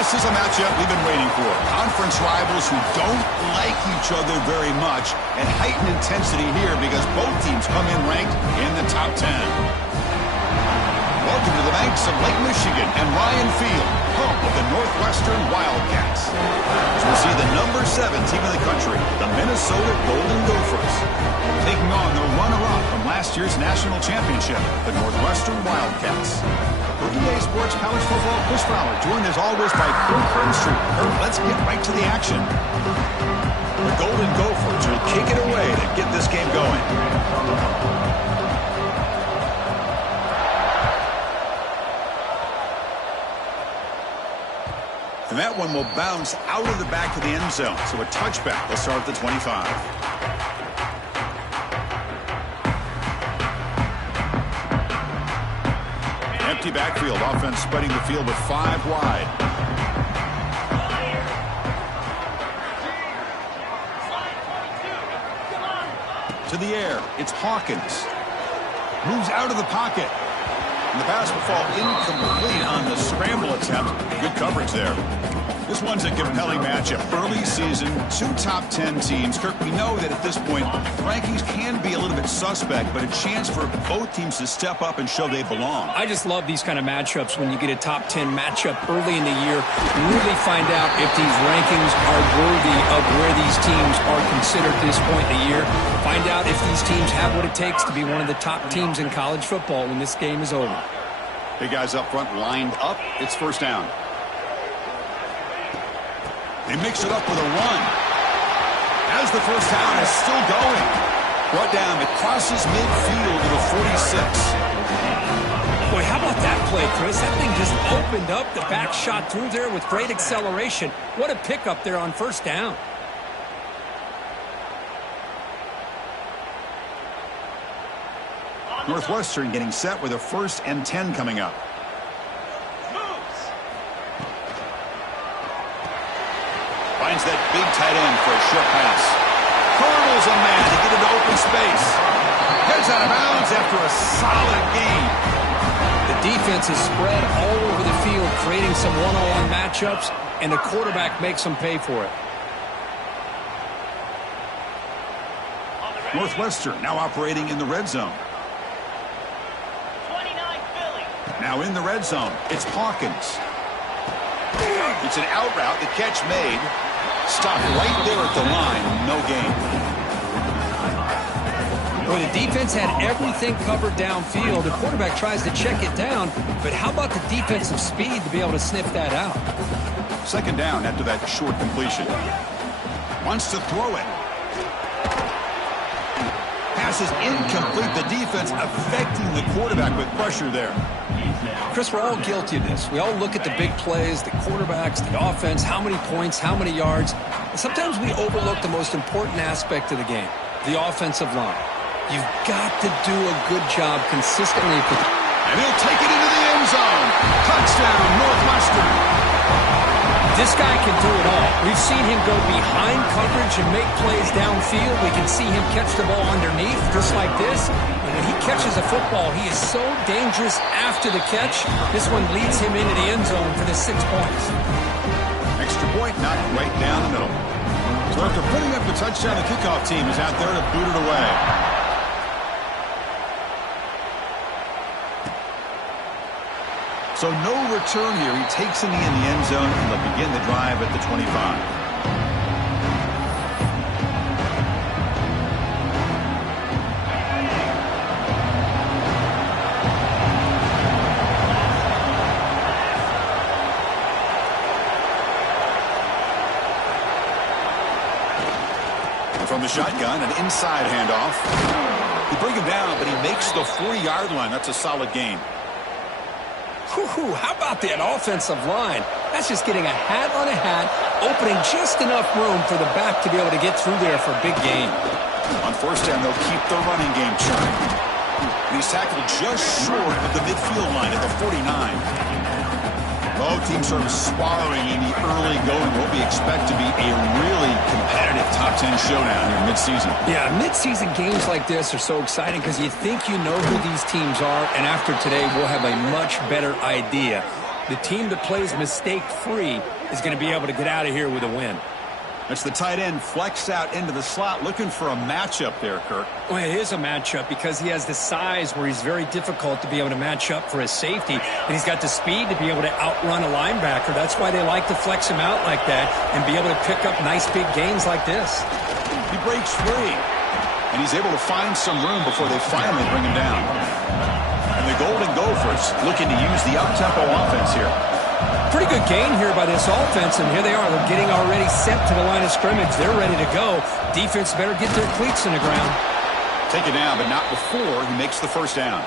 This is a matchup we've been waiting for. Conference rivals who don't like each other very much, and heightened intensity here because both teams come in ranked in the top 10. Welcome to the banks of Lake Michigan and Ryan Field, home of the Northwestern Wildcats. As we see the number 7 team in the country, the Minnesota Golden Gophers, taking on their runner-up from last year's national championship, the Northwestern Wildcats. Today Sports College Football Chris Fowler, joined as always by Kurt Burnstreet. Kurt, let's get right to the action. The Golden Gophers will kick it away to get this game going. And that one will bounce out of the back of the end zone. So a touchback. They'll start at the 25. Empty backfield. Offense spreading the field with 5 wide. To the air. It's Hawkins. Moves out of the pocket. And the pass will fall incomplete on the scramble attempt. Good coverage there. This one's a compelling matchup. Early season, 2 top 10 teams. Kirk, we know that at this point, rankings can be a little bit suspect, but a chance for both teams to step up and show they belong. I just love these kind of matchups when you get a top 10 matchup early in the year. Really find out if these rankings are worthy of where these teams are considered at this point in the year. Find out if these teams have what it takes to be one of the top teams in college football when this game is over. Big guys up front lined up. It's first down. They mix it up with a run. As the first down is still going. Brought down. It crosses midfield to the 46. Boy, how about that play, Chris? That thing just opened up. The back shot through there with great acceleration. What a pickup there on first down. Northwestern getting set with a 1st and 10 coming up. Finds that big tight end for a short pass. Hurdles a man to get into open space. Heads out of bounds after a solid gain. The defense is spread all over the field, creating some one-on-one matchups, and the quarterback makes them pay for it. Northwestern now operating in the red zone. Now in the red zone, it's Hawkins. It's an out route, the catch made. Stopped right there at the line, no gain. Well, the defense had everything covered downfield. The quarterback tries to check it down, but how about the defensive speed to be able to sniff that out? Second down after that short completion. Wants to throw it. Pass is incomplete. The defense affecting the quarterback with pressure there. Chris, we're all guilty of this. We all look at the big plays, the quarterbacks, the offense, how many points, how many yards. And sometimes we overlook the most important aspect of the game, the offensive line. You've got to do a good job consistently. And he'll take it into the end zone. Touchdown, Northwestern. This guy can do it all. We've seen him go behind coverage and make plays downfield. We can see him catch the ball underneath, just like this. And when he catches a football, he is so dangerous after the catch. This one leads him into the end zone for the 6 points. Extra point, knocked right down the middle. So after putting up the touchdown, the kickoff team is out there to boot it away. So no return here. He takes it in the end zone, and they'll begin the drive at the 25. And from the shotgun, an inside handoff. They bring him down, but he makes the 40-yard line. That's a solid gain. Whew, how about that offensive line? That's just getting a hat on a hat, opening just enough room for the back to be able to get through there for a big gain. On first down, they'll keep the running game churning. And he's tackled just short of the midfield line at the 49. Both teams sort of sparring in the early going. What we expect to be a really competitive top 10 showdown here mid-season. Yeah, mid-season games like this are so exciting because you think you know who these teams are, and after today, we'll have a much better idea. the team that plays mistake-free is going to be able to get out of here with a win. That's the tight end flexed out into the slot, looking for a matchup there, Kirk. Well, it is a matchup because he has the size where he's very difficult to be able to match up for his safety, and he's got the speed to be able to outrun a linebacker. That's why they like to flex him out like that and be able to pick up nice big gains like this. He breaks free, and he's able to find some room before they finally bring him down. And the Golden Gophers looking to use the up-tempo offense here. Pretty good gain here by this offense, and here they are. They're getting already sent to the line of scrimmage. They're ready to go. Defense better get their cleats in the ground. Take it down, but not before he makes the first down.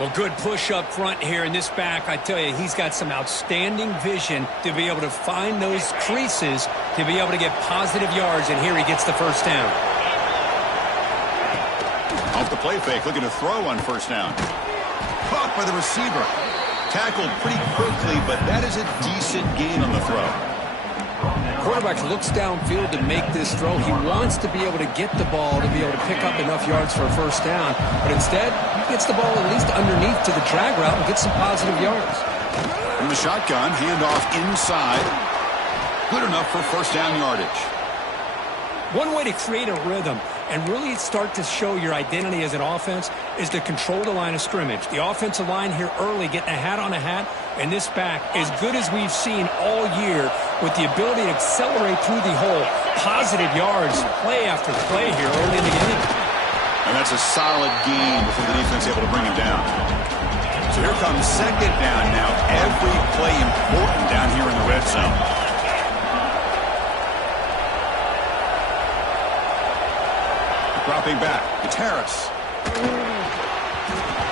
Well, good push up front here in this back. I tell you, he's got some outstanding vision to be able to find those creases to be able to get positive yards, and here he gets the first down. Off the play fake, looking to throw on first down. Caught by the receiver. Tackled pretty quickly, but that is a decent gain on the throw. Quarterback looks downfield to make this throw. He wants to be able to get the ball to be able to pick up enough yards for a first down, but instead, he gets the ball at least underneath to the drag route and gets some positive yards. From the shotgun, handoff inside. Good enough for first down yardage. One way to create a rhythm and really start to show your identity as an offense is to control the line of scrimmage. The offensive line here early getting a hat on a hat, and this back, as good as we've seen all year, with the ability to accelerate through the hole, positive yards, play after play here early in the game. And that's a solid gain before the defense able to bring him down. So here comes second down now. Every play important down here in the red zone. Dropping back, it's Harris.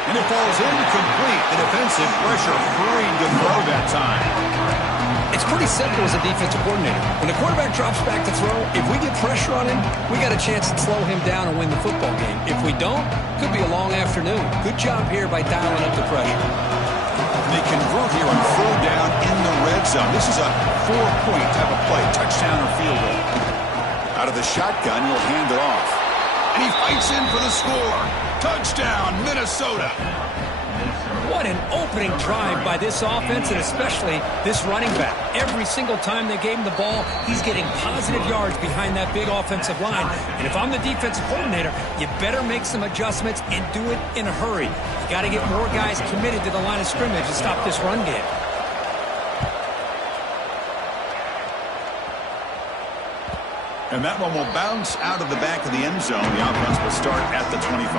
And it falls incomplete. The defensive pressure hurrying to throw that time. It's pretty simple as a defensive coordinator. When the quarterback drops back to throw, if we get pressure on him, we got a chance to slow him down and win the football game. If we don't, could be a long afternoon. Good job here by dialing up the pressure. They convert here on third down in the red zone. This is a 4-point type of play, touchdown or field goal. Out of the shotgun, he'll hand it off. And he fights in for the score. Touchdown, Minnesota. What an opening drive by this offense, and especially this running back. Every single time they gave him the ball, he's getting positive yards behind that big offensive line. And if I'm the defensive coordinator, you better make some adjustments and do it in a hurry. You got to get more guys committed to the line of scrimmage to stop this run game. And that one will bounce out of the back of the end zone. The offense will start at the 25.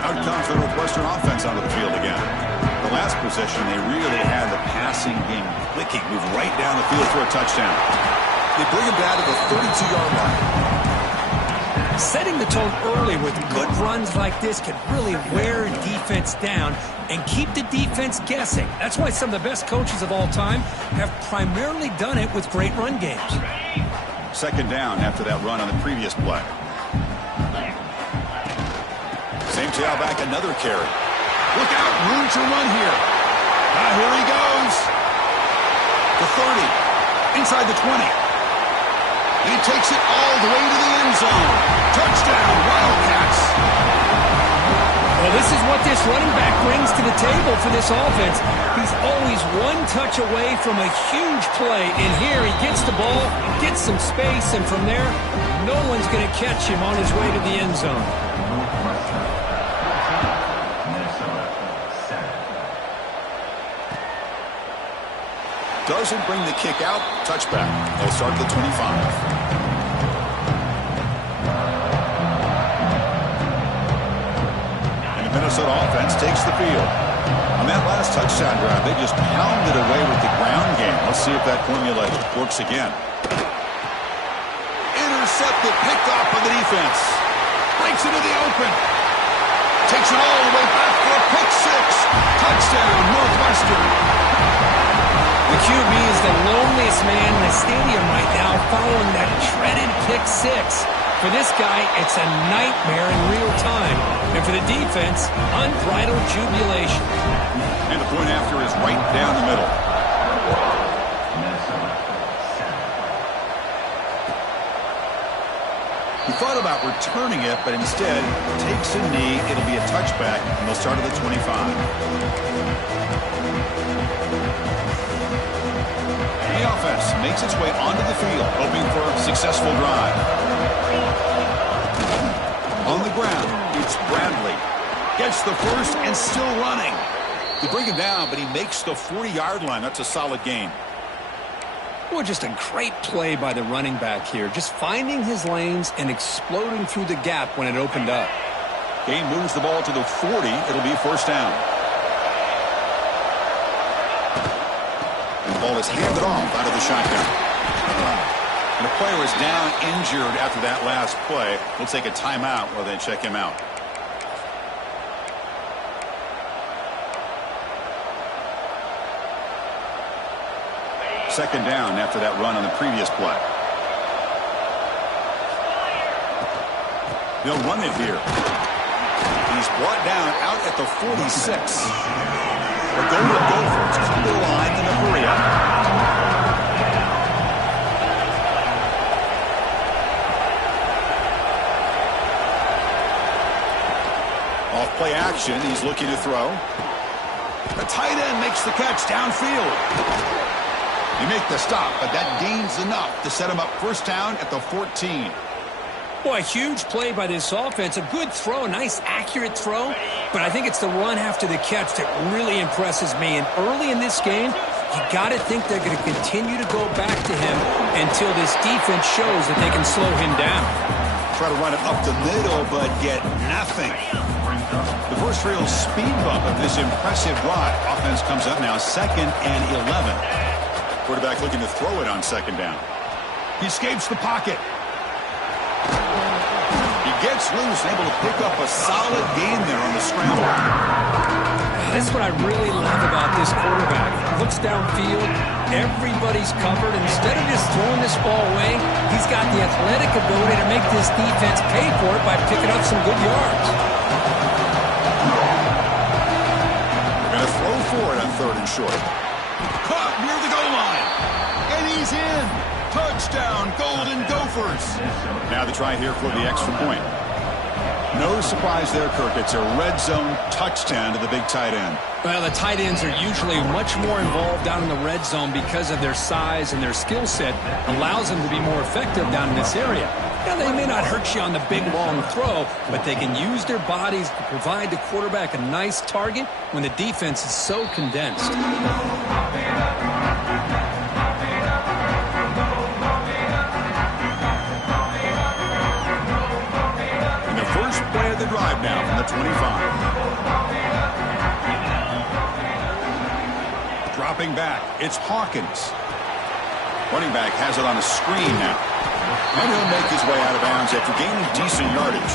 Out comes the Northwestern offense onto the field again. The last possession, they really had the passing game clicking, moved right down the field for a touchdown. They bring him down to the 32-yard line. Setting the tone early with good runs like this can really wear a defense down and keep the defense guessing. That's why some of the best coaches of all time have primarily done it with great run games. Second down after that run on the previous play. Same tailback, another carry. Look out, room to run here. Here he goes. The 30, inside the 20. And he takes it all the way to the end zone. Touchdown, Wildcats. Well, this is what this running back brings to the table for this offense. He's always one touch away from a huge play. And here he gets the ball, gets some space, and from there, no one's going to catch him on his way to the end zone. Doesn't bring the kick out. Touchback. They'll start at the 25. Minnesota offense takes the field. On that last touchdown drive, they just pounded away with the ground game. Let's see if that formula works again. Intercepted, picked off by the defense. Breaks into the open. Takes it all the way back for a pick six. Touchdown, Northwestern. The QB is the loneliest man in the stadium right now following that dreaded pick six. For this guy, it's a nightmare in real time. And for the defense, unbridled jubilation. And the point after is right down the middle. He thought about returning it, but instead takes a knee. It'll be a touchback, and they'll start at the 25. The offense makes its way onto the field, hoping for a successful drive. On the ground, it's Bradley. Gets the first and still running. They bring him down, but he makes the 40-yard line. That's a solid gain. Boy, just a great play by the running back here. Just finding his lanes and exploding through the gap when it opened up. Gain moves the ball to the 40. It'll be a first down. And the ball is handed off out of the shotgun. And the player is down injured after that last play. We'll take a timeout while they check him out. Second down after that run on the previous play. They'll run it here. He's brought down out at the 46. The Golden Gophers come to the line in a hurry up. Off play action, he's looking to throw. The tight end makes the catch downfield. You make the stop, but that gains enough to set him up first down at the 14. Boy, a huge play by this offense. A good throw, a nice accurate throw. But I think it's the run after the catch that really impresses me. And early in this game, you got to think they're going to continue to go back to him until this defense shows that they can slow him down. Try to run it up the middle, but get nothing. The first real speed bump of this impressive drive. Offense comes up now, 2nd and 11. Quarterback looking to throw it on second down. He escapes the pocket. He gets loose, able to pick up a solid gain there on the scramble. That's what I really love about this quarterback. Looks downfield, everybody's covered. Instead of just throwing this ball away, he's got the athletic ability to make this defense pay for it by picking up some good yards. They're going to throw for it on 3rd and short. Caught near the goal line. And he's in. Touchdown, Golden Gophers. Now the try here for the extra point. No surprise there, Kirk. It's a red zone touchdown to the big tight end. Well, the tight ends are usually much more involved down in the red zone because of their size and their skill set. Allows them to be more effective down in this area. Now, they may not hurt you on the big, long throw, but they can use their bodies to provide the quarterback a nice target when the defense is so condensed. And the first play of the drive now from the 25. Dropping back, it's Hawkins. Running back has it on a screen now. And he'll make his way out of bounds after gaining decent yardage.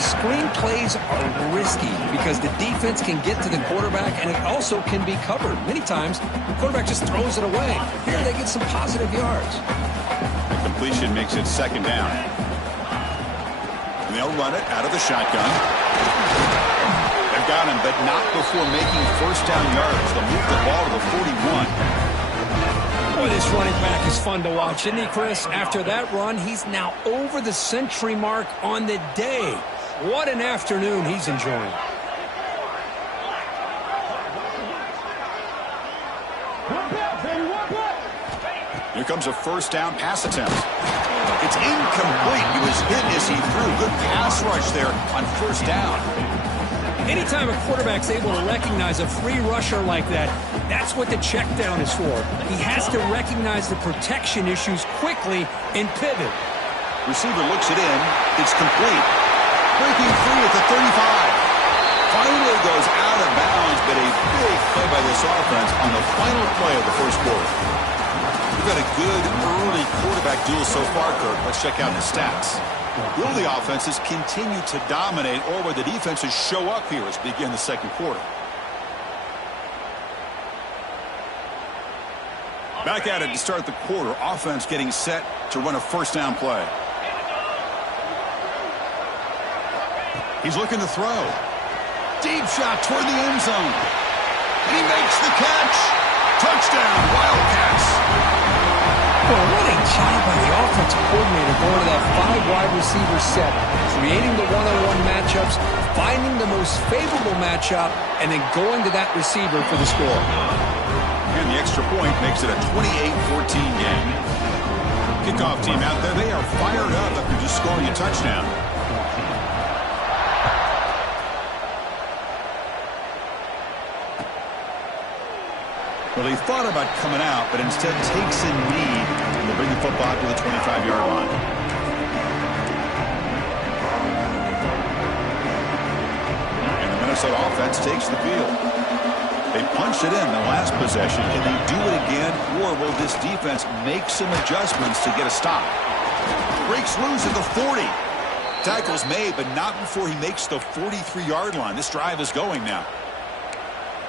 Screen plays are risky because the defense can get to the quarterback and it also can be covered. Many times, the quarterback just throws it away. Here they get some positive yards. The completion makes it 2nd down. And they'll run it out of the shotgun. They've got him, but not before making first down yards. They'll move the ball to the 41. Boy, this running back is fun to watch, isn't he, Chris? After that run, he's now over the century mark on the day. What an afternoon he's enjoying. Here comes a first down pass attempt. It's incomplete. He was hit as he threw. Good pass rush there on first down. Anytime a quarterback's able to recognize a free rusher like that, that's what the check down is for. He has to recognize the protection issues quickly and pivot. Receiver looks it in. It's complete. Breaking free at the 35. Finally goes out of bounds, but a big play by this offense on the final play of the first quarter. We've got a good early quarterback duel so far, Kirk. Let's check out the stats. Will the offenses continue to dominate, or will the defenses show up here as we begin the second quarter? Back at it to start the quarter. Offense getting set to run a first down play. He's looking to throw. Deep shot toward the end zone. And he makes the catch. Touchdown, Wildcats. Well, what a job by the offensive coordinator going to that 5-wide receiver set, creating the one-on-one matchups, finding the most favorable matchup, and then going to that receiver for the score. And the extra point makes it a 28-14 game. Kickoff team out there, they are fired up after just scoring a touchdown. Well, he thought about coming out, but instead takes a knee and will bring the football to the 25-yard line. And the Minnesota offense takes the field. They punched it in the last possession. Can they do it again, or will this defense make some adjustments to get a stop? Breaks loose at the 40. Tackle's made, but not before he makes the 43-yard line. This drive is going now.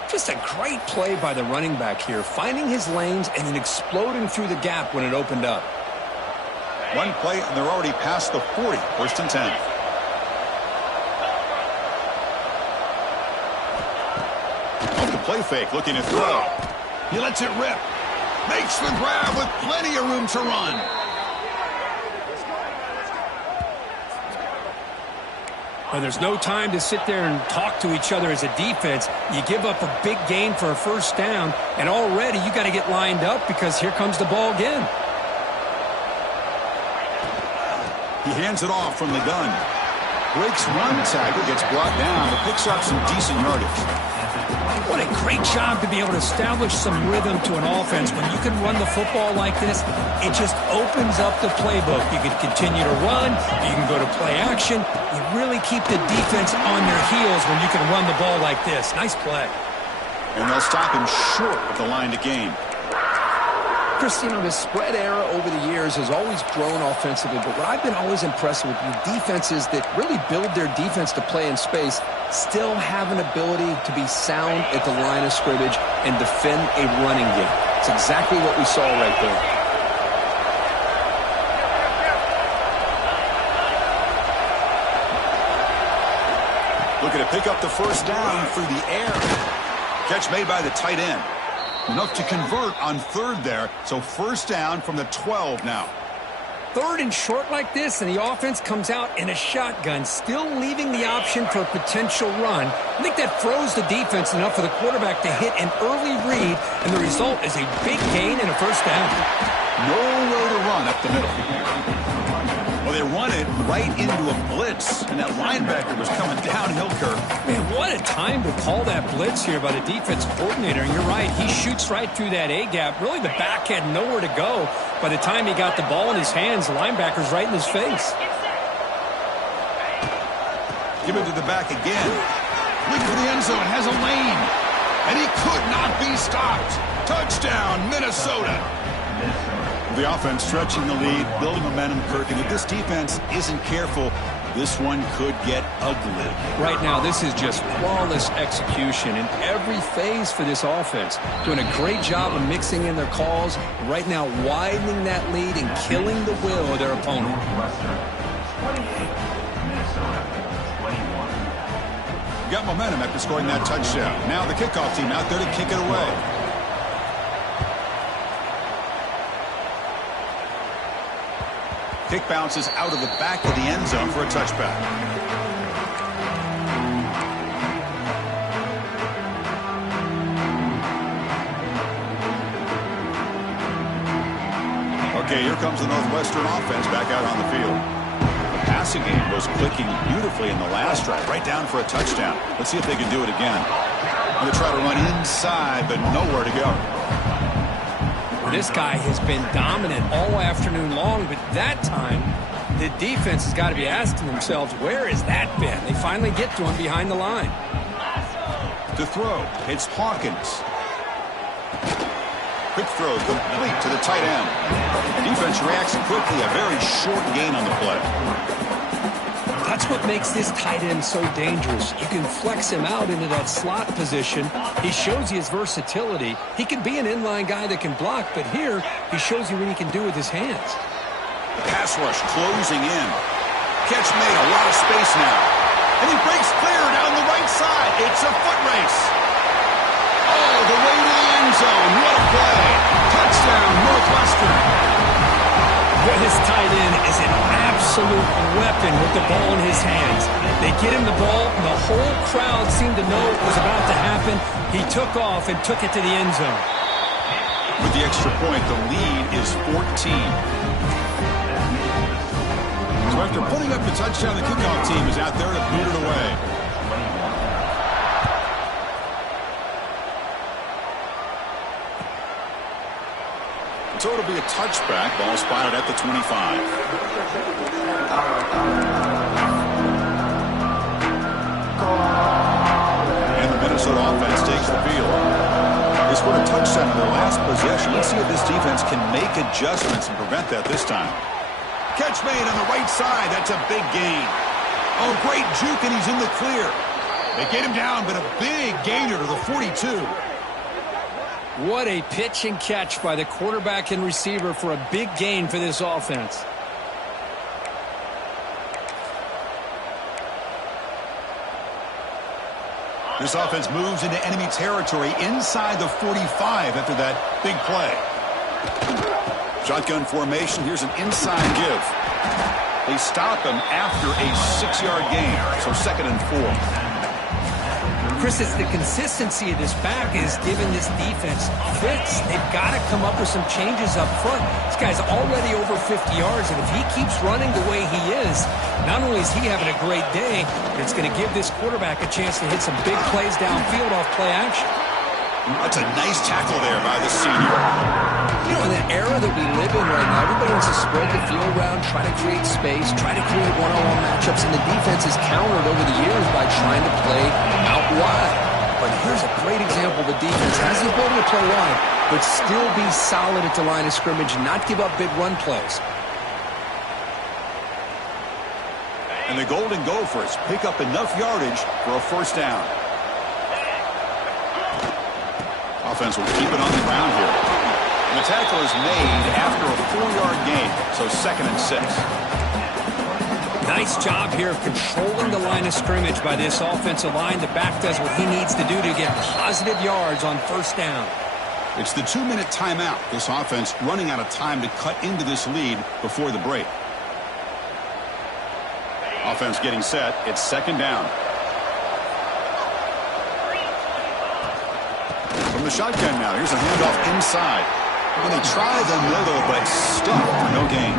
Just a great play by the running back here, finding his lanes and then exploding through the gap when it opened up. One play, and they're already past the 40, first and 10. Off the play fake, looking to throw. He lets it rip. Makes the grab with plenty of room to run. Well, there's no time to sit there and talk to each other as a defense. You give up a big gain for a first down, and already you got to get lined up because here comes the ball again. He hands it off from the gun. Breaks one tackle, gets brought down, but picks up some decent yardage. What a great job to be able to establish some rhythm to an offense. When you can run the football like this, it just opens up the playbook. You can continue to run. You can go to play action. You really keep the defense on their heels when you can run the ball like this. Nice play. And they'll stop him short of the line to gain. Chris, you know, the spread era over the years has always grown offensively, but what I've been always impressed with defenses that really build their defense to play in space still have an ability to be sound at the line of scrimmage and defend a running game. It's exactly what we saw right there. Looking to pick up the first down through the air. Catch made by the tight end. Enough to convert on third there, so first down from the 12 now. Third and short like this, and the offense comes out in a shotgun, still leaving the option for a potential run. I think that froze the defense enough for the quarterback to hit an early read, and the result is a big gain and a first down. Nowhere to run up the middle. Well, they run it right into a blitz, and that linebacker was coming downhill curve. Man, what a time to call that blitz here by the defense coordinator. And you're right, he shoots right through that A-gap. Really, the back had nowhere to go. By the time he got the ball in his hands, the linebacker's right in his face. Give it to the back again. Looking for the end zone, has a lane. And he could not be stopped. Touchdown, Minnesota. The offense stretching the lead, building momentum, Kirk. And if this defense isn't careful, this one could get ugly. Right now, this is just flawless execution in every phase for this offense. Doing a great job of mixing in their calls. Right now, widening that lead and killing the will of their opponent. Got momentum after scoring that touchdown. Now the kickoff team out there to kick it away. Kick bounces out of the back of the end zone for a touchback. Okay, here comes the Northwestern offense back out on the field. The passing game was clicking beautifully in the last drive, right down for a touchdown. Let's see if they can do it again. Going to try to run inside, but nowhere to go. This guy has been dominant all afternoon long, but that time, the defense has got to be asking themselves, where has that been? They finally get to him behind the line. To throw, it's Hawkins. Quick throw complete to the tight end. Defense reacts quickly, a very short gain on the play. That's what makes this tight end so dangerous. You can flex him out into that slot position. He shows you his versatility. He can be an inline guy that can block, but here he shows you what he can do with his hands. The pass rush closing in. Catch made, a lot of space now. And he breaks clear down the right side. It's a foot race. Oh, the way to the end zone. What a play. Touchdown, Northwestern. This tight end is an absolute weapon with the ball in his hands. They get him the ball, and the whole crowd seemed to know it was about to happen. He took off and took it to the end zone. With the extra point, the lead is 14. So after putting up the touchdown, the kickoff team is out there to boot it away. So it'll be a touchback. Ball spotted at the 25. And the Minnesota offense takes the field. They scored a touchdown in their last possession. Let's see if this defense can make adjustments and prevent that this time. Catch made on the right side. That's a big gain. Oh, great juke, and he's in the clear. They get him down, but a big gainer to the 42. What a pitch and catch by the quarterback and receiver for a big gain for this offense. This offense moves into enemy territory inside the 45 after that big play. Shotgun formation. Here's an inside give. They stop him after a 6-yard gain, so 2nd and 4. Chris, it's the consistency of this back is giving this defense fits. They've got to come up with some changes up front. This guy's already over 50 yards, and if he keeps running the way he is, not only is he having a great day, but it's going to give this quarterback a chance to hit some big plays downfield off play action. That's a nice tackle there by the senior. You know, in the era that we live in right now, everybody wants to spread the field around, try to create space, try to create one-on-one matchups, and the defense is countered over the years by trying to play out wide. But here's a great example. The defense has the ability to play wide, but still be solid at the line of scrimmage and not give up big run plays. And the Golden Gophers pick up enough yardage for a first down. Offense will keep it on the ground here. And the tackle is made after a 4-yard gain, so 2nd and 6. Nice job here of controlling the line of scrimmage by this offensive line. The back does what he needs to do to get positive yards on first down. It's the 2-minute timeout. This offense running out of time to cut into this lead before the break. Offense getting set. It's 2nd down. From the shotgun now. Here's a handoff inside. And they try the middle, but stuck for no gain.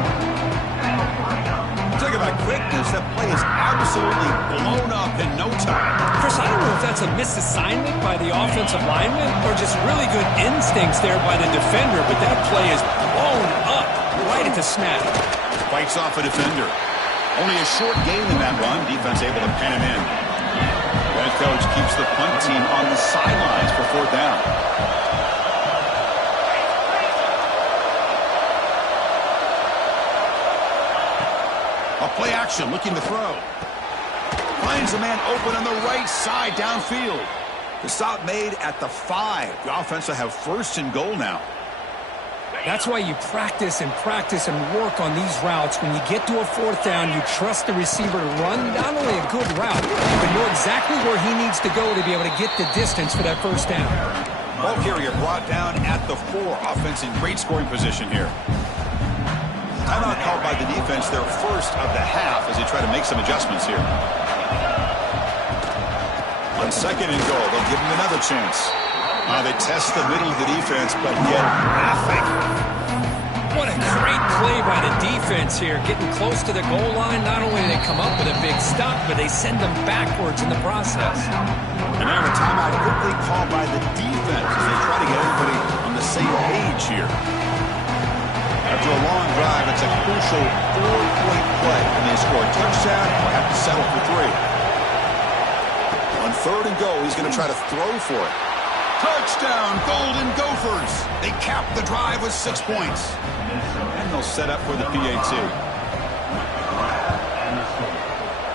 Talk about quickness. That play is absolutely blown up in no time. Chris, I don't know if that's a misassignment by the offensive lineman or just really good instincts there by the defender, but that play is blown up right at the snap. Fights off a defender. Only a short gain in that run. Defense able to pen him in. Head coach keeps the punt team on the sidelines for 4th down. A play action, looking to throw. Finds a man open on the right side downfield. The stop made at the 5. The offense will have 1st and goal now. That's why you practice and work on these routes. When you get to a 4th down, you trust the receiver to run not only a good route, but know exactly where he needs to go to be able to get the distance for that 1st down. Ball carrier brought down at the 4. Offense in great scoring position here. Timeout called by the defense, their first of the half, as they try to make some adjustments here. On 2nd and goal, they'll give him another chance. They test the middle of the defense, but get nothing. What a great play by the defense here. Getting close to the goal line, not only do they come up with a big stop, but they send them backwards in the process. And now a timeout quickly called by the defense as they try to get everybody on the same page here. After a long drive, it's a crucial 4-point play. And they score a touchdown or have to settle for 3. On 3rd and goal, he's going to try to throw for it. Touchdown, Golden Gophers. They cap the drive with 6 points. And they'll set up for the PAT.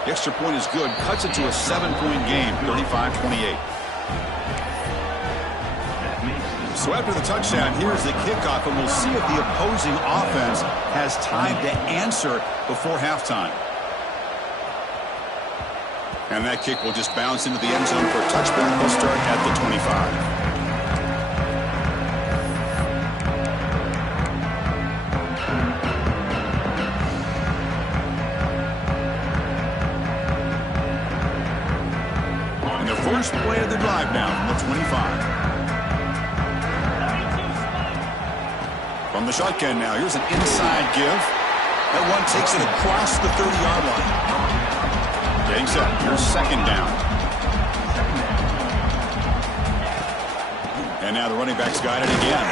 The extra point is good. Cuts it to a 7-point game, 35-28. So after the touchdown, here's the kickoff, and we'll see if the opposing offense has time to answer before halftime. And that kick will just bounce into the end zone for a touchback. They'll start at the 25. first play of the drive now from the 25. From the shotgun now, here's an inside give. That one takes it across the 30-yard line. Getting set. Here's second down. And now the running back's got it again.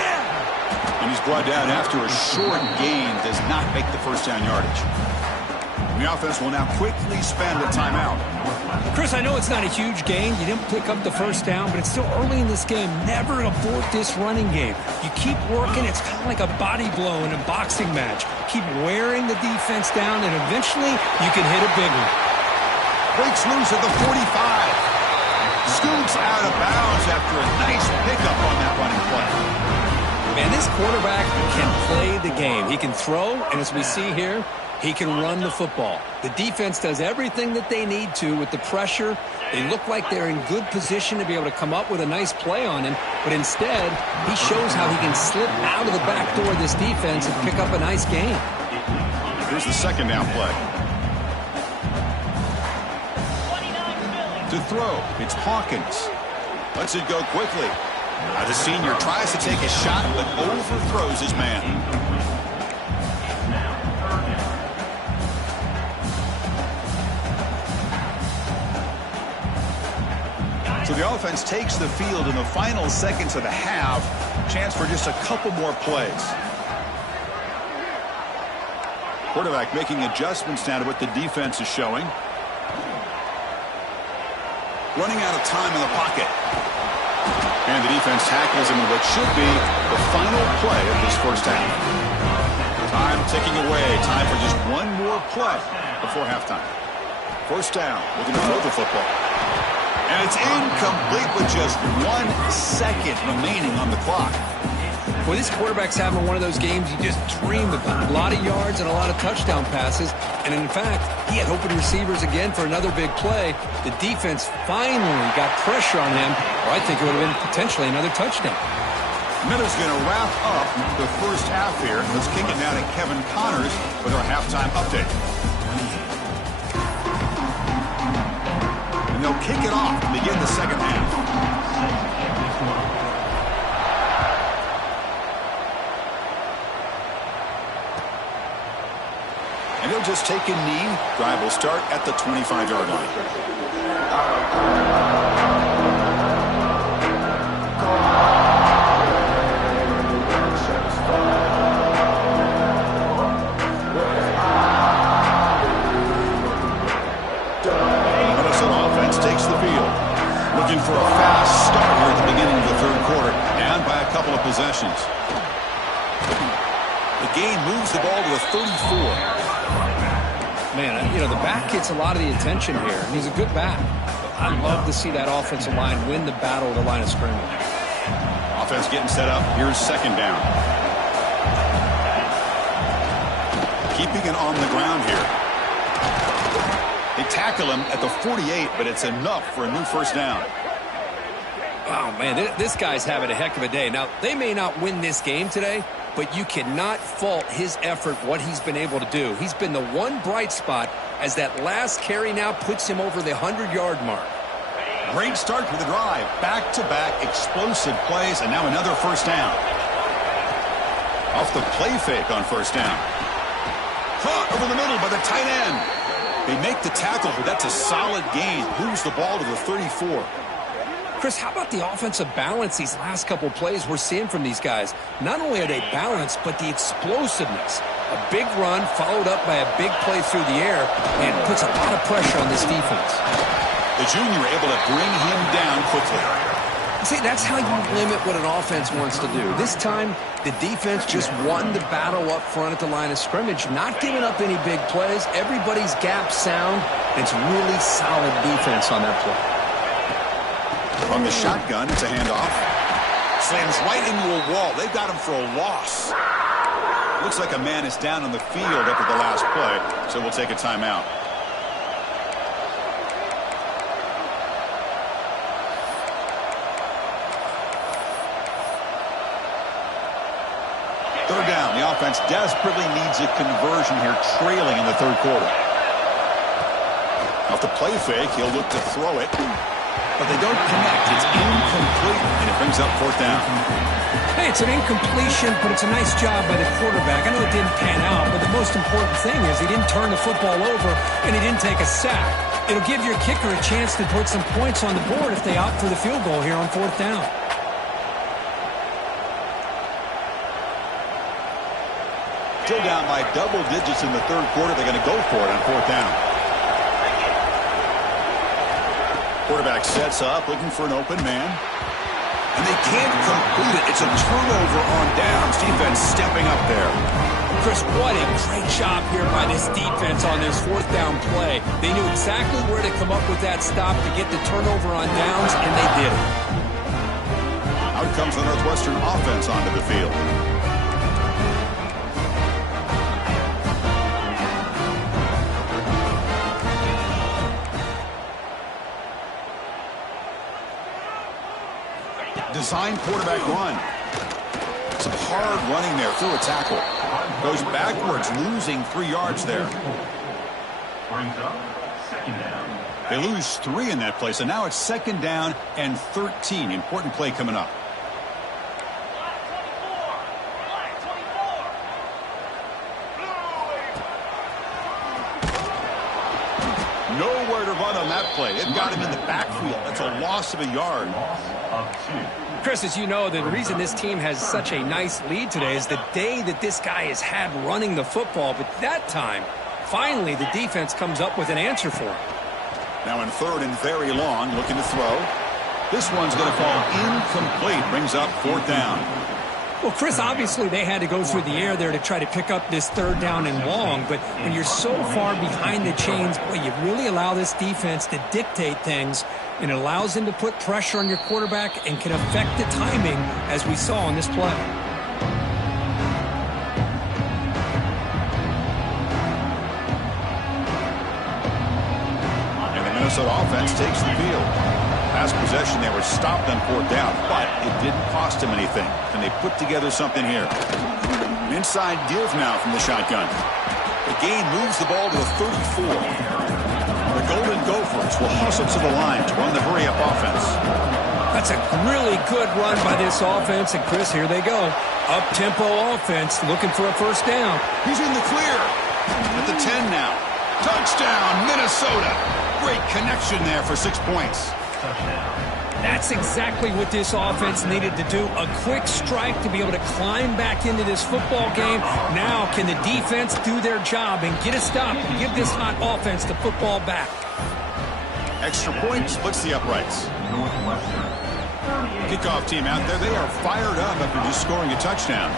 And he's brought down after a short gain. Does not make the first down yardage. And the offense will now quickly spend a timeout. Chris, I know it's not a huge gain. You didn't pick up the first down, but it's still early in this game. Never abort this running game. You keep working. It's kind of like a body blow in a boxing match. Keep wearing the defense down, and eventually you can hit a big one. Breaks loose at the 45. Scoots out of bounds after a nice pickup on that running play. Man, this quarterback can play the game. He can throw, and as we see here, he can run the football. The defense does everything that they need to with the pressure. They look like they're in good position to be able to come up with a nice play on him, but instead, he shows how he can slip out of the back door of this defense and pick up a nice gain. Here's the second down play. To throw, it's Hawkins. Lets it go quickly. Now the senior tries to take a shot, but overthrows his man. So the offense takes the field in the final seconds of the half. Chance for just a couple more plays. Quarterback making adjustments now to what the defense is showing. Running out of time in the pocket. And the defense tackles him in what should be the final play of this first half. Time ticking away. Time for just one more play before halftime. First down. Looking to throw the football. And it's incomplete with just 1 second remaining on the clock. Well, this quarterback's having one of those games you just dreamed about. A lot of yards and a lot of touchdown passes. And in fact, he had open receivers again for another big play. The defense finally got pressure on him, or I think it would have been potentially another touchdown. Miller's going to wrap up the first half here. Let's kick it now to Kevin Connors with our halftime update. And they'll kick it off to begin the second half. And he'll just take a knee. Drive will start at the 25-yard line. Minnesota offense takes the field. Looking for a fast start here at the beginning of the third quarter. And by a couple of possessions. The gain moves the ball to the 34. Man, you know, the back gets a lot of the attention here, and he's a good back. I'd love to see that offensive line win the battle at the line of scrimmage. Offense getting set up. Here's second down. Keeping it on the ground here. They tackle him at the 48, but it's enough for a new first down. Oh, man, this guy's having a heck of a day. Now, they may not win this game today, but you cannot fault his effort, what he's been able to do. He's been the one bright spot as that last carry now puts him over the 100-yard mark. Great start to the drive. Back-to-back explosive plays, and now another first down. Off the play fake on first down. Caught over the middle by the tight end. They make the tackle, but that's a solid gain. Moves the ball to the 34. Chris, how about the offensive balance these last couple plays we're seeing from these guys? Not only are they balanced, but the explosiveness. A big run followed up by a big play through the air and puts a lot of pressure on this defense. The junior able to bring him down quickly. See, that's how you limit what an offense wants to do. This time, the defense just won the battle up front at the line of scrimmage, not giving up any big plays. Everybody's gap sound. It's really solid defense on that play. From the shotgun, it's a handoff. Slams right into a wall. They've got him for a loss. Looks like a man is down on the field after the last play, so we'll take a timeout. Third down. The offense desperately needs a conversion here, trailing in the third quarter. Off the play fake, he'll look to throw it. but they don't connect. It's incomplete, and it brings up fourth down. Hey, it's an incompletion, but it's a nice job by the quarterback. I know it didn't pan out, but the most important thing is he didn't turn the football over, and he didn't take a sack. It'll give your kicker a chance to put some points on the board if they opt for the field goal here on fourth down. Still down by double digits in the third quarter. They're going to go for it on fourth down. Quarterback sets up, looking for an open man. And they can't complete it. It's a turnover on downs. Defense stepping up there. Chris, what a great job here by this defense on this fourth down play. They knew exactly where to come up with that stop to get the turnover on downs, and they did it. Out comes the Northwestern offense onto the field. Design quarterback run. Some hard running there through a tackle. Goes backwards, losing 3 yards there. They lose 3 in that play, so now it's second down and 13. Important play coming up. Nowhere to run on that play. They've got him in the backfield. That's a loss of a yard. Chris, as you know, the reason this team has such a nice lead today is the day that this guy has had running the football. But that time, finally, the defense comes up with an answer for him. Now in third and very long, looking to throw. This one's going to fall incomplete. Brings up fourth down. Well, Chris, obviously they had to go through the air there to try to pick up this third down and long. But when you're so far behind the chains, boy, you really allow this defense to dictate things. And it allows them to put pressure on your quarterback and can affect the timing, as we saw on this play. And the Minnesota offense takes the field. Last possession, they were stopped on fourth down, but it didn't cost them anything. And they put together something here. An inside give now from the shotgun. The gain moves the ball to the 34. The Golden Gophers will hustle to the line to run the hurry-up offense. That's a really good run by this offense. And, Chris, here they go. Up-tempo offense looking for a first down. He's in the clear. At the 10 now. Touchdown, Minnesota. Great connection there for 6 points. That's exactly what this offense needed to do. A quick strike to be able to climb back into this football game. Now can the defense do their job and get a stop and give this hot offense the football back? Extra point splits the uprights. Kickoff team out there. They are fired up after just scoring a touchdown.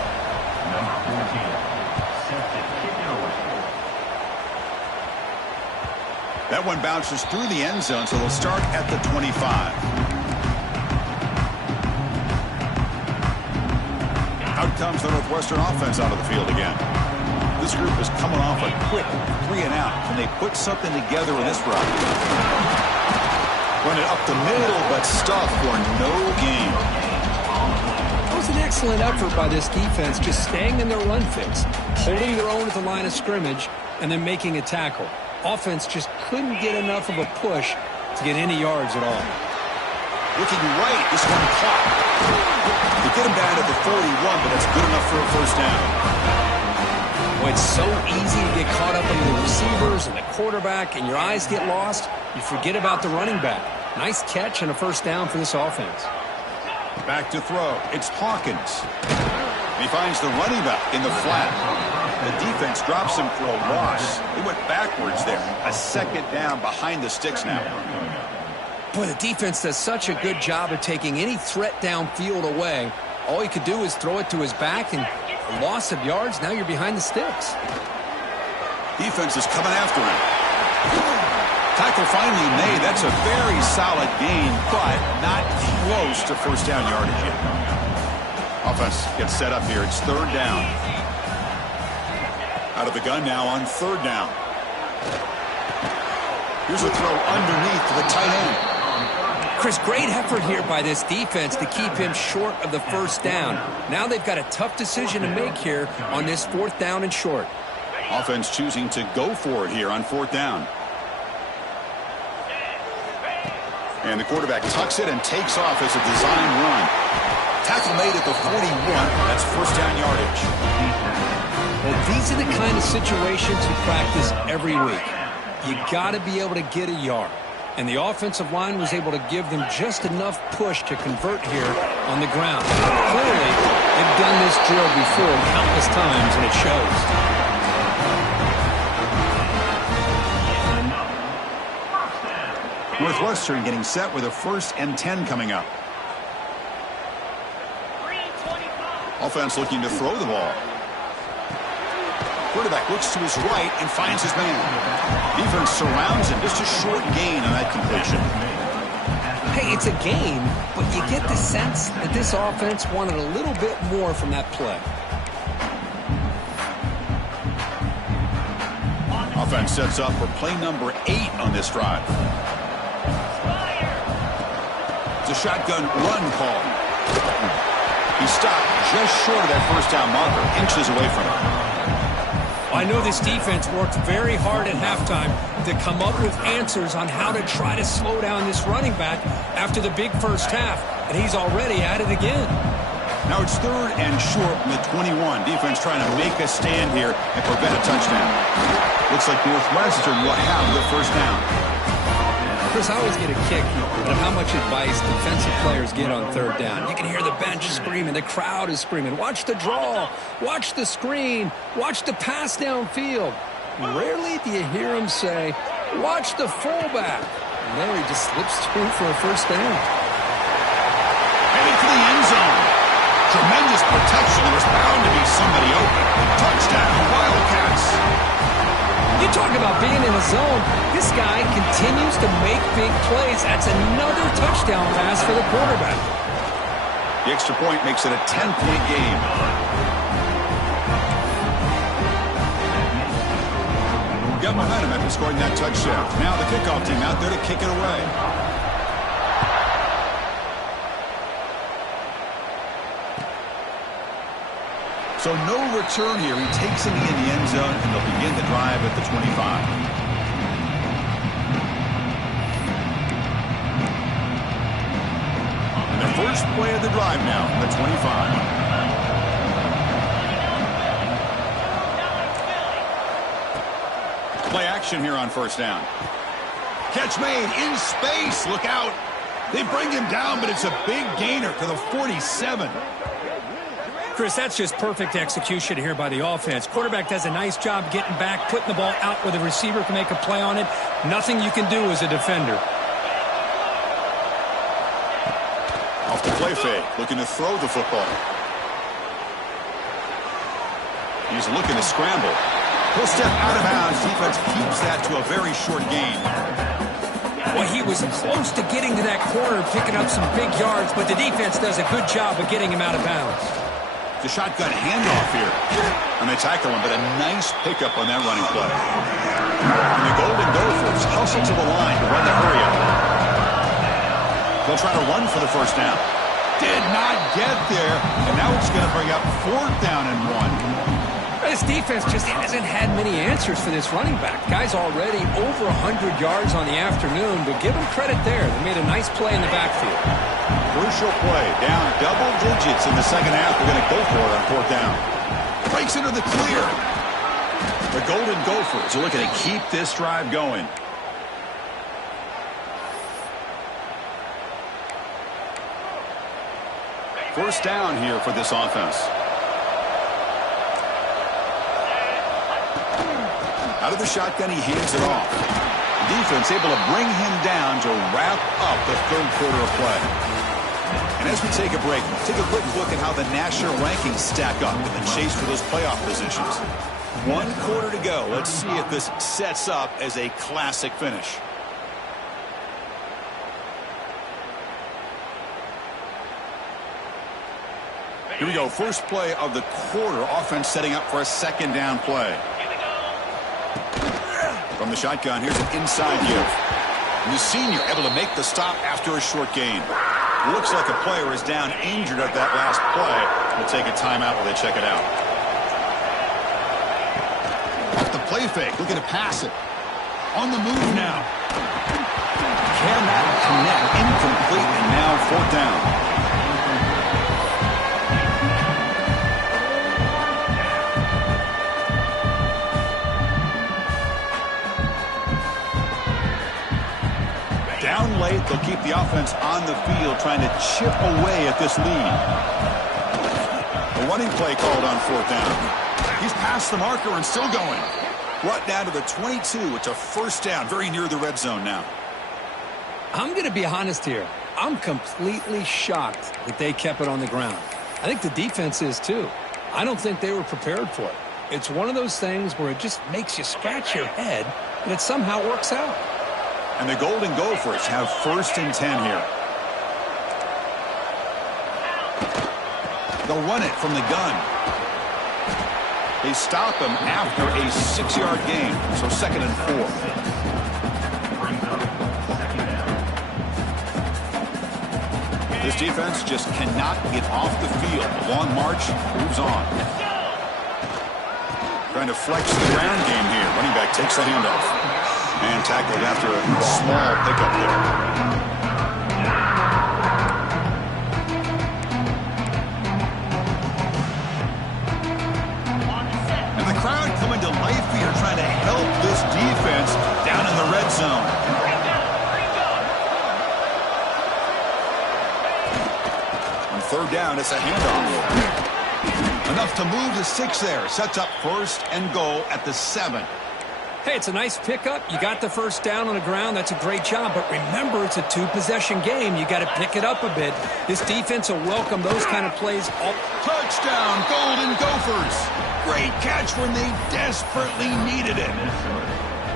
That one bounces through the end zone, so they'll start at the 25. Out comes the Northwestern offense out of the field again. This group is coming off a quick 3 and out. Can they put something together in this run? Run it up the middle, but stuff for no gain. That was an excellent effort by this defense, just staying in their run fix, holding their own at the line of scrimmage, and then making a tackle. Offense just couldn't get enough of a push to get any yards at all. Looking right, this one caught. They get him down at the 41, but that's good enough for a first down. Well, it's so easy to get caught up in the receivers and the quarterback, and your eyes get lost. You forget about the running back. Nice catch and a first down for this offense. Back to throw. It's Hawkins. He finds the running back in the flat. The defense drops him for a loss. He went backwards there. A second down behind the sticks now. Boy, the defense does such a good job of taking any threat downfield away. All he could do is throw it to his back, and a loss of yards, now you're behind the sticks. Defense is coming after him. Tackle finally made. That's a very solid gain, but not close to first down yardage yet. Offense gets set up here. It's third down. Out of the gun now on third down. Here's a throw underneath to the tight end. Chris, great effort here by this defense to keep him short of the first down. Now they've got a tough decision to make here on this fourth down and short. Offense choosing to go for it here on fourth down. And the quarterback tucks it and takes off as a design run. Tackle made at the 41. That's first down yardage. Well, these are the kind of situations you practice every week. You got to be able to get a yard. And the offensive line was able to give them just enough push to convert here on the ground. Clearly, they've done this drill before countless times, and it shows. Northwestern getting set with a 1st and 10 coming up. Offense looking to throw the ball. Quarterback looks to his right and finds his man. Defense surrounds him. Just a short gain on that completion. Hey, it's a game, but you get the sense that this offense wanted a little bit more from that play. Offense sets up for play number 8 on this drive. It's a shotgun run call. He stopped just short of that first down marker, inches away from it. I know this defense worked very hard at halftime to come up with answers on how to try to slow down this running back after the big first half, and he's already at it again. Now it's 3rd and short from the 21. Defense trying to make a stand here and prevent a touchdown. Looks like Northwestern will have the first down. Chris, I always get a kick out of how much advice defensive players get on 3rd down. You can hear the bench screaming, the crowd is screaming, watch the draw, watch the screen, watch the pass downfield. Rarely do you hear them say, watch the fullback. And there he just slips through for a first down. Heading for the end zone. Tremendous protection. There was bound to be somebody open. Touchdown, Wildcats. You talk about being in the zone. This guy continues to make big plays. That's another touchdown pass for the quarterback. The extra point makes it a 10-point game. Got momentum after scoring that touchdown. Now the kickoff team out there to kick it away. So no return here. He takes it in the end zone, and they'll begin the drive at the 25. And the first play of the drive now, the 25. Play action here on first down. Catch made in space. Look out. They bring him down, but it's a big gainer to the 47. Chris, that's just perfect execution here by the offense. Quarterback does a nice job getting back, putting the ball out where the receiver can make a play on it. Nothing you can do as a defender. Off the play fake, looking to throw the football. He's looking to scramble. He'll step out of bounds. Defense keeps that to a very short gain. Well, he was close to getting to that corner, picking up some big yards, but the defense does a good job of getting him out of bounds. The shotgun handoff here. And they tackle him, but a nice pickup on that running play. And the Golden Gophers hustle to the line to run the hurry up. They'll try to run for the first down. Did not get there. And now it's going to bring up 4th down and 1. This defense just hasn't had many answers for this running back. Guy's already over 100 yards on the afternoon, but give him credit there. They made a nice play in the backfield. Crucial play. Down double digits in the second half. They're going to go for it on 4th down. Breaks into the clear. The Golden Gophers are looking to keep this drive going. First down here for this offense. Out of the shotgun, he hands it off. Defense able to bring him down to wrap up the 3rd quarter of play. And as we take a break, take a quick look at how the national rankings stack up in the chase for those playoff positions. 1 quarter to go. Let's see if this sets up as a classic finish. Here we go. First play of the quarter. Offense setting up for a 2nd down play. From the shotgun, here's an inside give. And the senior able to make the stop after a short gain. Looks like a player is down injured at that last play. We'll take a timeout while they check it out. Off the play fake, looking to pass it. On the move now. Cannot connect. Incomplete, and now 4th down. Down late, they'll keep the offense on the field, trying to chip away at this lead. A running play called on 4th down. He's past the marker and still going. Brought down to the 22. It's a 1st down, very near the red zone now. I'm going to be honest here. I'm completely shocked that they kept it on the ground. I think the defense is too. I don't think they were prepared for it. It's one of those things where it just makes you scratch your head, and it somehow works out. And the Golden Gophers have 1st and 10 here. They'll run it from the gun. They stop him after a 6-yard gain, so 2nd and 4. This defense just cannot get off the field. The long march moves on. Trying to flex the ground game here. Running back takes the handoff. And tackled after a small pickup there. And the crowd coming to life here, trying to help this defense down in the red zone. On 3rd down, it's a handoff. Enough to move to 6 there. Sets up 1st and goal at the 7. Hey, it's a nice pickup. You got the 1st down on the ground. That's a great job. But remember, it's a 2-possession game. You got to pick it up a bit. This defense will welcome those kind of plays. Touchdown, Golden Gophers. Great catch when they desperately needed it.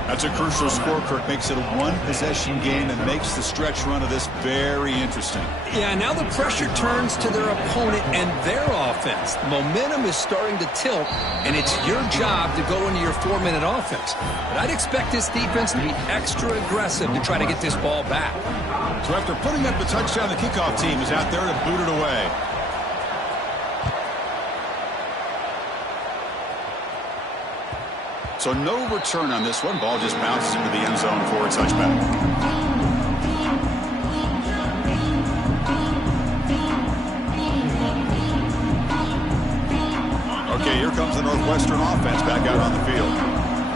That's a crucial score, Kirk. Makes it a 1-possession game and makes the stretch run of this very interesting. Yeah, now the pressure turns to their opponent and their offense. The momentum is starting to tilt, and it's your job to go into your 4-minute offense. But I'd expect this defense to be extra aggressive to try to get this ball back. So after putting up the touchdown, the kickoff team is out there to boot it away. So no return on this one. Ball just bounces into the end zone for a touchback. Okay, here comes the Northwestern offense back out on the field.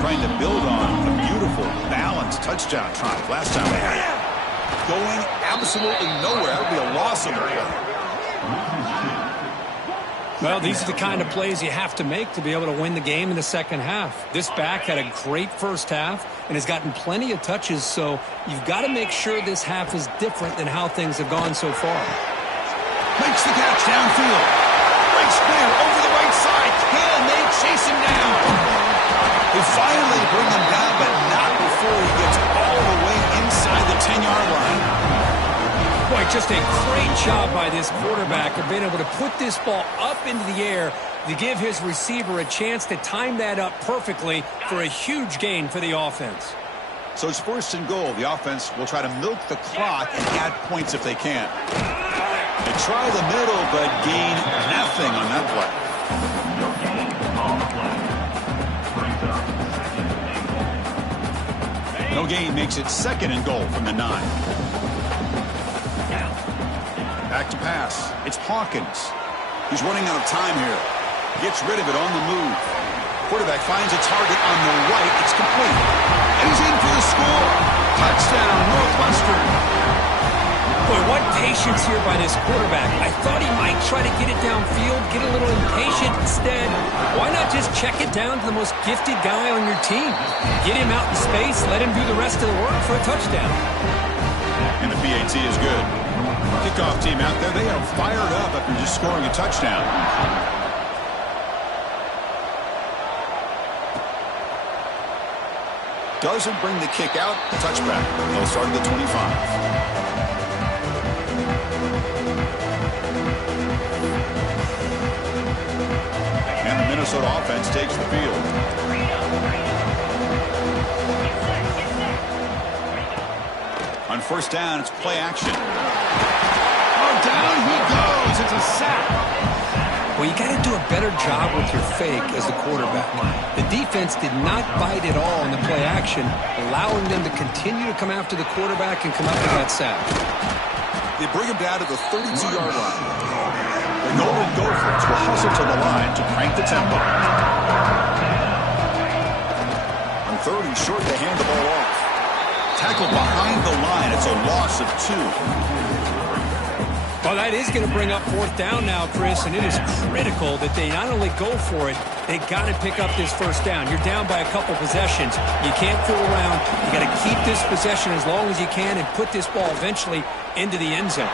Trying to build on a beautiful, balanced touchdown drive. Last time they had it. Going absolutely nowhere. That would be a loss of the play. Well, these are the kind of plays you have to make to be able to win the game in the second half. This back had a great first half and has gotten plenty of touches, so you've got to make sure this half is different than how things have gone so far. Makes the catch downfield. Breaks clear over the right side. Can they chase him down? They finally bring him down, but not before he gets all the way inside the 10-yard line. Boy, just a great job by this quarterback of being able to put this ball up into the air to give his receiver a chance to time that up perfectly for a huge gain for the offense. So it's 1st and goal. The offense will try to milk the clock and add points if they can. They try the middle, but gain nothing on that play. No gain makes it 2nd and goal from the 9. Back to pass. It's Hawkins. He's running out of time here. Gets rid of it on the move. Quarterback finds a target on the right. It's complete. And he's in for the score. Touchdown, Northwestern. Boy, what patience here by this quarterback. I thought he might try to get it downfield, get a little impatient. Instead, why not just check it down to the most gifted guy on your team? Get him out in space, let him do the rest of the work for a touchdown. And the PAT is good. Kickoff team out there, they are fired up after just scoring a touchdown. Doesn't bring the kick out, touchback. They'll start at the 25. And the Minnesota offense takes the field. On 1st down, it's play action. Oh, down he goes. It's a sack. Well, you got to do a better job with your fake as the quarterback. The defense did not bite at all in the play action, allowing them to continue to come after the quarterback and come up with that sack. They bring him down to the 32-yard line. The Golden Gophers will hustle to the line to crank the tempo. On third and short, they hand the ball off. Tackled behind the line. It's a loss of 2. Well, that is going to bring up fourth down now, Chris, and it is critical that they not only go for it, they got to pick up this first down. You're down by a couple possessions. You can't fool around. You got to keep this possession as long as you can and put this ball eventually into the end zone.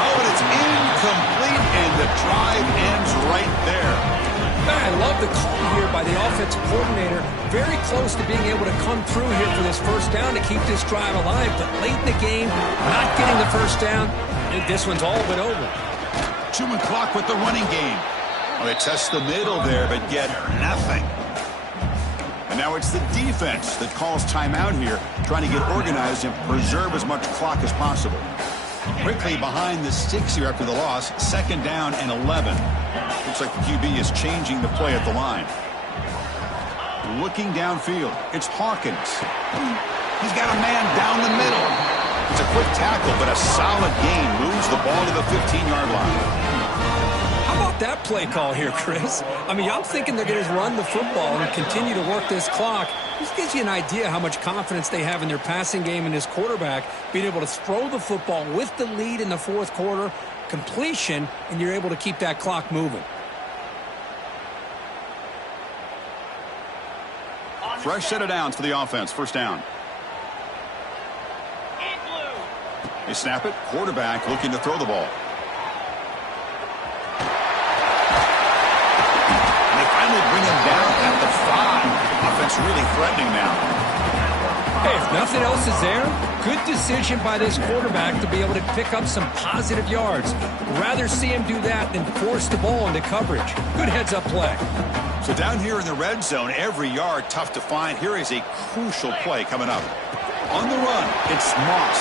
Oh, and it's incomplete, and the drive ends right there. I love the call here by the offensive coordinator. Very close to being able to come through here for this first down to keep this drive alive. But late in the game, not getting the first down, this one's all but over. Chewing clock with the running game. Oh, they test the middle there, but get nothing. And now it's the defense that calls timeout here, trying to get organized and preserve as much clock as possible. Quickly behind the sticks here after the loss, second down and 11. Looks like the QB is changing the play at the line. Looking downfield, it's Hawkins. He's got a man down the middle. It's a quick tackle, but a solid gain moves the ball to the 15-yard line. How about that play call here, Chris? I mean, I'm thinking they're going to run the football and continue to work this clock. This gives you an idea how much confidence they have in their passing game and this quarterback being able to throw the football with the lead in the fourth quarter, completion, and you're able to keep that clock moving. Fresh set of downs for the offense. First down. They snap it. Quarterback looking to throw the ball. And they finally bring him down at the 5. Offense really threatening now. Hey, if nothing else is there, good decision by this quarterback to be able to pick up some positive yards. Rather see him do that than force the ball into coverage. Good heads-up play. So down here in the red zone, every yard tough to find. Here is a crucial play coming up. On the run, it's Moss.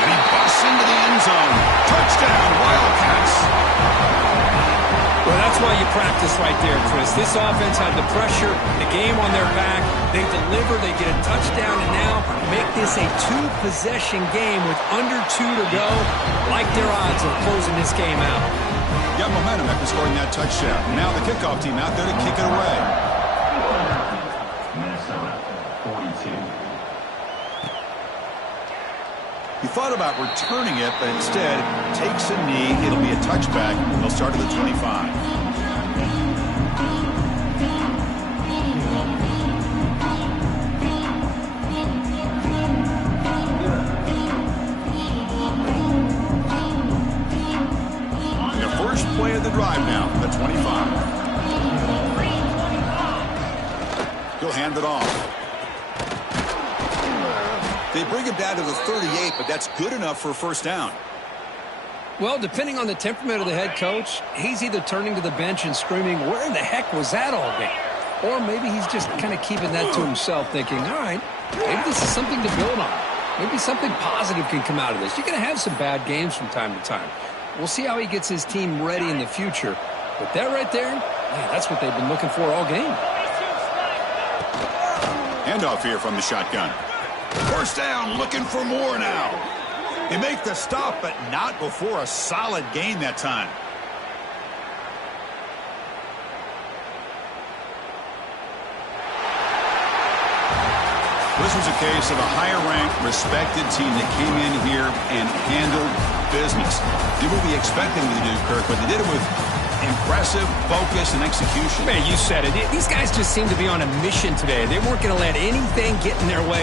And he busts into the end zone. Touchdown, Wildcats. Well, that's why you practice right there, Chris. This offense had the pressure, the game on their back. They deliver, they get a touchdown, and now make this a two-possession game with under 2 to go. Like their odds of closing this game out. Got momentum after scoring that touchdown. Now the kickoff team out there to kick it away. He thought about returning it, but instead takes a knee. It'll be a touchback. They'll start at the 25. Play of the drive now, the 25. He'll hand it off. They bring him down to the 38, but that's good enough for a first down. Well, depending on the temperament of the head coach, he's either turning to the bench and screaming, where in the heck was that all game? Or maybe he's just kind of keeping that to himself, thinking, all right, maybe this is something to build on. Maybe something positive can come out of this. You're going to have some bad games from time to time. We'll see how he gets his team ready in the future. But that right there, man, that's what they've been looking for all game. Handoff here from the shotgun. First down, looking for more now. They make the stop, but not before a solid gain that time. This was a case of a higher-ranked, respected team that came in here and handled business. Did what we expected them to do, Kirk, but they did it with impressive focus and execution. Man, you said it. These guys just seem to be on a mission today. They weren't going to let anything get in their way.